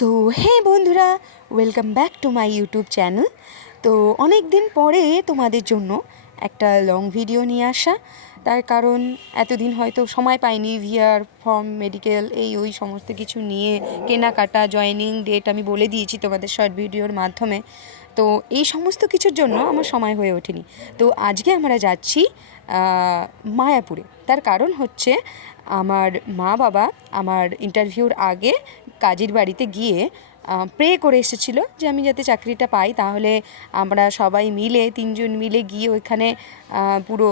তো হ্যাঁ বন্ধুরা welcome back to my YouTube channel তো অনেক দিন পরে তোমাদের জন্য একটা লং ভিডিও নিয়ে আসা। তার কারণ এতদিন হয়তো সময় পাইনি ভিআর ফর্ম মেডিকেল এই ওই সমস্ত কিছু নিয়ে কেনাকাটা জয়েনিং ডেট আমি বলে দিয়েছি তোমাদের শর্ট ভিডিওর মাধ্যমে। তো এই সমস্ত কিছুর জন্য আমার সময় হয়ে ওঠেনি। তো আজকে আমরা যাচ্ছি মায়াপুরে। তার কারণ হচ্ছে, আমার মা বাবা আমার ইন্টারভিউর আগে কাজের বাড়িতে গিয়ে প্রে করে এসেছিল যে আমি যাতে চাকরিটা পাই। তাহলে আমরা সবাই মিলে, তিনজন মিলে গিয়ে ওইখানে পুরো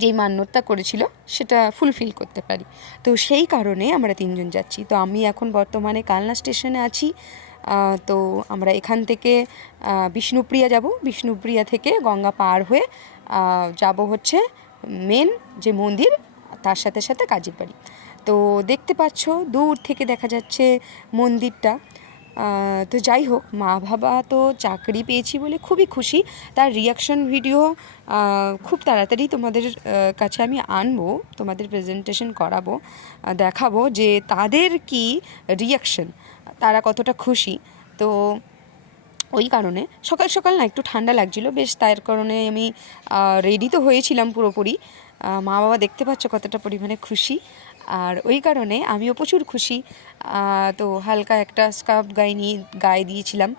যেই মান্যতা করেছিল সেটা ফুলফিল করতে পারি। তো সেই কারণে আমরা তিনজন যাচ্ছি। তো আমি এখন বর্তমানে কালনা স্টেশনে আছি। তো আমরা এখান থেকে বিষ্ণুপ্রিয়া যাব। বিষ্ণুপ্রিয়া থেকে গঙ্গা পার হয়ে যাব হচ্ছে মেন যে মন্দির তার সাথে সাথে কাজের বাড়ি। তো দেখতে পাচ্ছ, দূর থেকে দেখা যাচ্ছে মন্দিরটা। তো যাই হোক, মা বাবা তো চাকরি পেয়েছি বলে খুবই খুশি। তার রিয়াকশন ভিডিও খুব তাড়াতাড়ি তোমাদের কাছে আমি আনব, তোমাদের প্রেজেন্টেশন করাবো দেখাবো যে তাদের কি রিয়াকশন তারা কতটা খুশি। তো ওই কারণে সকাল সকাল না একটু ঠান্ডা লাগছিল, বেশ তার কারণে আমি রেডি তো হয়েছিলাম পুরোপুরি। মা বাবা দেখতে পাচ্ছ কতটা পরিমাণে খুশি। আর ওই কারণে আমিও প্রচুর খুশি। তো হালকা একটা স্কার্ফ গায়ে নিয়ে, গায়ে দিয়েছিলাম।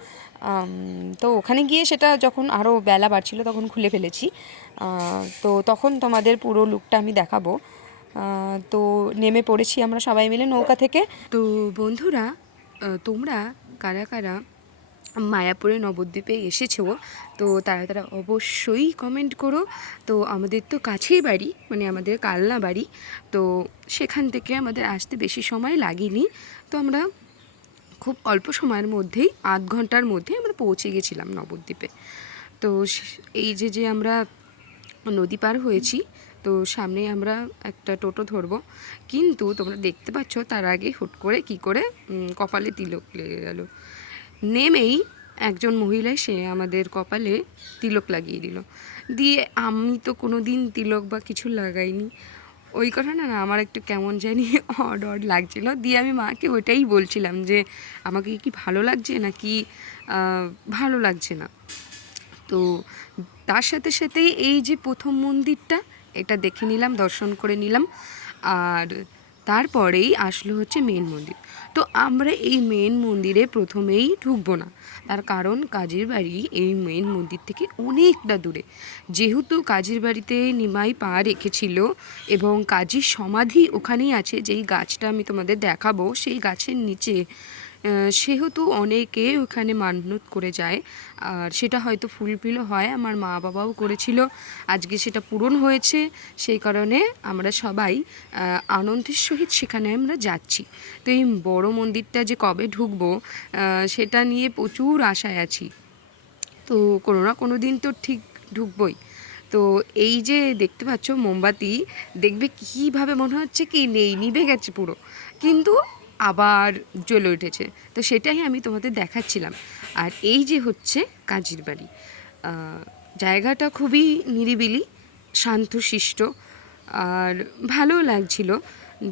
তো ওখানে গিয়ে সেটা যখন আরও বেলা বাড়ছিল তখন খুলে ফেলেছি। তো তখন তোমাদের পুরো লুকটা আমি দেখাবো। তো নেমে পড়েছি আমরা সবাই মিলে নৌকা থেকে। তো বন্ধুরা তোমরা কারা কারা মায়াপুরে নবদ্বীপে এসেছ তো তারা তারা অবশ্যই কমেন্ট করো। তো আমাদের তো কাছেই বাড়ি মানে আমাদের কালনা বাড়ি। তো সেখান থেকে আমাদের আসতে বেশি সময় লাগেনি। তো আমরা খুব অল্প সময়ের মধ্যেই, আধ ঘণ্টার মধ্যে আমরা পৌঁছে গেছিলাম নবদ্বীপে। তো এই যে যে আমরা নদী পার হয়েছি, তো সামনে আমরা একটা টোটো ধরবো। কিন্তু তোমরা দেখতে পাচ্ছ তার আগে হুট করে কি করে কপালে তিলক লেগে গেল। নেমেই একজন মহিলা সে আমাদের কপালে তিলক লাগিয়ে দিল। দিয়ে আমি তো কোনো দিন তিলক বা কিছু লাগাইনি। ওই কথা না আমার একটু কেমন জানি অড অড লাগছিল। দিয়ে আমি মাকে ওইটাই বলছিলাম যে আমাকে কি ভালো লাগছে নাকি আহ, ভালো লাগছে না? তো তার সাথে সাথেই এই যে প্রথম মন্দিরটা এটা দেখে নিলাম দর্শন করে নিলাম। আর তারপরেই আসলো হচ্ছে মেন মন্দির। তো আমরা এই মেন মন্দিরে প্রথমেই ঢুকবো না। তার কারণ কাজের বাড়ি এই মেন মন্দির থেকে অনেকটা দূরে। যেহেতু কাজের বাড়িতে নিমাই পা রেখেছিল এবং কাজীর সমাধি ওখানেই আছে, যেই গাছটা আমি তোমাদের দেখাবো, সেই গাছের নিচে সেহেতু অনেকে ওখানে মান্যত করে যায়। আর সেটা হয়তো ফুলফিলও হয়, আমার মা বাবাও করেছিল। আজকে সেটা পূরণ হয়েছে, সেই কারণে আমরা সবাই আনন্দের সহিত সেখানে আমরা যাচ্ছি। তো এই বড় মন্দিরটা যে কবে ঢুকবো সেটা নিয়ে প্রচুর আশায় আছি। তো কোনো না কোনো দিন তো ঠিক ঢুকবই। তো এই যে দেখতে পাচ্ছ মোমবাতি, দেখবে কীভাবে মনে হচ্ছে কি নেই, নিভে গেছে পুরো। কিন্তু আবার জ্বলে উঠেছে। তো সেটাই আমি তোমাদের দেখাচ্ছিলাম। আর এই যে হচ্ছে কাজীর বাড়ি জায়গাটা খুবই নিরিবিলি শান্তশিষ্ট আর ভালো লাগছিল।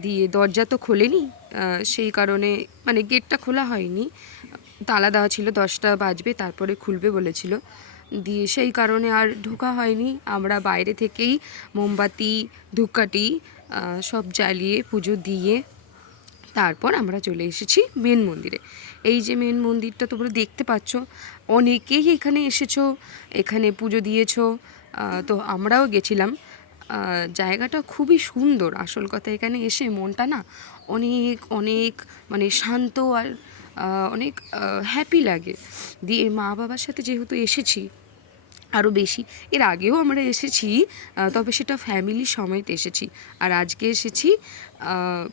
দিয়ে দরজা তো খোলেনি সেই কারণে মানে গেটটা খোলা হয়নি। তালা দেওয়া ছিল দশটা বাজবে তারপরে খুলবে বলেছিল। দিয়ে সেই কারণে আর ঢোকা হয়নি। আমরা বাইরে থেকেই মোমবাতি আহ, সব জ্বালিয়ে পুজো দিয়ে তারপর আমরা চলে এসেছি মেন মন্দিরে। এই যে মেন মন্দিরটা তোমরা দেখতে পাচ্ছ, অনেকেই এখানে এসেছ, এখানে পুজো দিয়েছ তো আমরাও গেছিলাম। জায়গাটা খুবই সুন্দর, আসল কথা এখানে এসে মনটা না অনেক অনেক মানে শান্ত আর অনেক হ্যাপি লাগে। দিয়ে মা বাবার সাথে যেহেতু এসেছি আরও বেশি। এর আগেও আমরা এসেছি তবে সেটা ফ্যামিলির সমেত এসেছি। আর আজকে এসেছি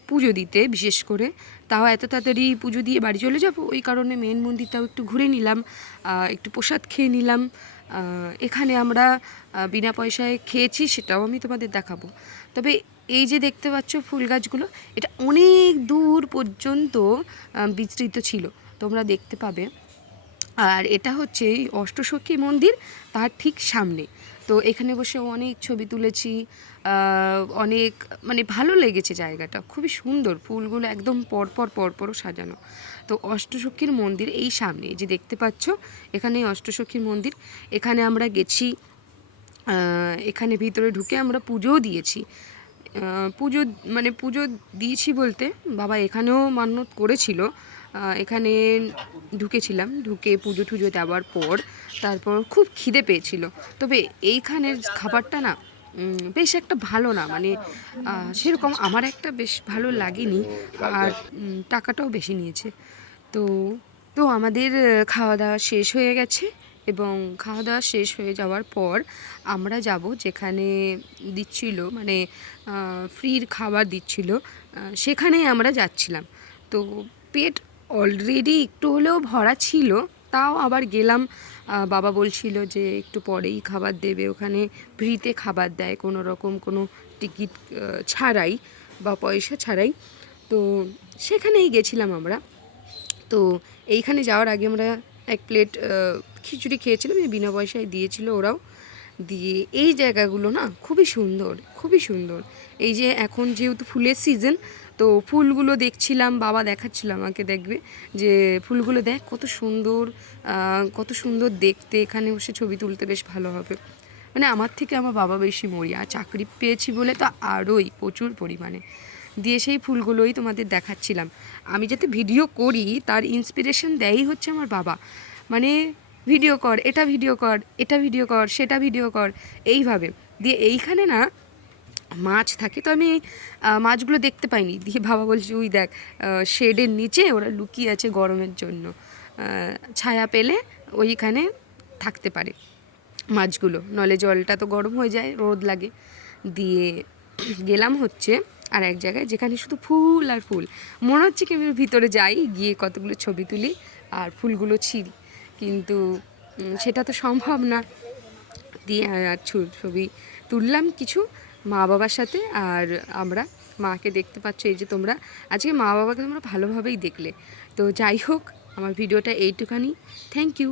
পুজো দিতে বিশেষ করে। তাও এত তাড়াতাড়ি পুজো দিয়ে বাড়ি চলে যাব, ওই কারণে মেন মন্দিরটাও একটু ঘুরে নিলাম একটু প্রসাদ খেয়ে নিলাম। এখানে আমরা বিনা পয়সায় খেয়েছি, সেটাও আমি তোমাদের দেখাবো। তবে এই যে দেখতে পাচ্ছ ফুল গাছগুলো, এটা অনেক দূর পর্যন্ত বিস্তৃত ছিল। তোমরা দেখতে পাবে। আর এটা হচ্ছে এই অষ্টসখী মন্দির তার ঠিক সামনে। তো এখানে বসে অনেক ছবি তুলেছি অনেক মানে ভালো লেগেছে জায়গাটা। খুবই সুন্দর, ফুলগুলো একদম পরপর পরপরও সাজানো। তো অষ্টসখীর মন্দির এই সামনে যে দেখতে পাচ্ছ এখানে অষ্টসখীর মন্দির। এখানে আমরা গেছি এখানে ভিতরে ঢুকে আমরা পুজোও দিয়েছি। পুজো মানে পুজো দিয়েছি বলতে বাবা এখানেও মান্যত করেছিল। এখানে ঢুকেছিলাম, ঢুকে পুজো টুজো দেওয়ার পর তারপর খুব খিদে পেয়েছিল। তবে এইখানের খাবারটা না বেশ একটা ভালো না মানে সেরকম আমার একটা বেশ ভালো লাগেনি আর টাকাটাও বেশি নিয়েছে। তো তো আমাদের খাওয়া দাওয়া শেষ হয়ে গেছে এবং খাওয়া দাওয়া শেষ হয়ে যাওয়ার পর আমরা যাব যেখানে দিচ্ছিল মানে ফ্রির খাবার দিচ্ছিল সেখানেই আমরা যাচ্ছিলাম। তো পেট অলরেডি একটু হলেও ভরা ছিল, তাও আবার গেলাম বাবা বলছিল যে একটু পরেই খাবার দেবে, ওখানে ফ্রিতে খাবার দেয়, কোনো রকম কোনো টিকিট ছাড়াই বা পয়সা ছাড়াই। তো সেখানেই গেছিলাম আমরা। তো এইখানে যাওয়ার আগে আমরা এক প্লেট খিচুড়ি খেয়েছিলাম, যে বিনা পয়সায় দিয়েছিল ওরাও। দিয়ে এই জায়গাগুলো না খুবই সুন্দর খুবই সুন্দর। এই যে এখন যেহেতু ফুলের সিজন তো ফুলগুলো দেখছিলাম, বাবা দেখাচ্ছিল আমাকে দেখবে, যে ফুলগুলো দেখ কত সুন্দর কত সুন্দর দেখতে, এখানে বসে ছবি তুলতে বেশ ভালো হবে। মানে আমার থেকে আমার বাবা বেশি মরিয়া চাকরি পেয়েছি বলে তো আরোই প্রচুর পরিমাণে। দিয়ে সেই ফুলগুলোই তোমাদের দেখাচ্ছিলাম। আমি যাতে ভিডিও করি, তার ইন্সপিরেশন দেয়ই হচ্ছে আমার বাবা। মানে ভিডিও কর, এটা ভিডিও কর, এটা ভিডিও কর, সেটা ভিডিও কর, এইভাবে। দিয়ে এইখানে না মাছ থাকে, তো আমি মাছগুলো দেখতে পাইনি। দিয়ে বাবা বলছে, ওই দেখ শেডের নিচে ওরা লুকিয়ে আছে গরমের জন্য। ছায়া পেলে ওইখানে থাকতে পারে মাছগুলো। নলে জলটা তো গরম হয়ে যায়, রোদ লাগে। দিয়ে গেলাম হচ্ছে আর এক জায়গায়, যেখানে শুধু ফুল আর ফুল। মনে হচ্ছে কি আমি ভিতরে যাই, গিয়ে কতগুলো ছবি তুলি আর ফুলগুলো ছিঁড়ি। কিন্তু সেটা তো সম্ভব না। দিয়ে আর ছবি তুললাম কিছু। মা বাবার সাথে আর আমরা মাকে দেখতে পাচ্ছ এই যে তোমরা। আজকে মা বাবাকে তোমরা ভালোভাবেই দেখলে। তো যাই হোক, আমার ভিডিওটা এইটুখানি। Thank you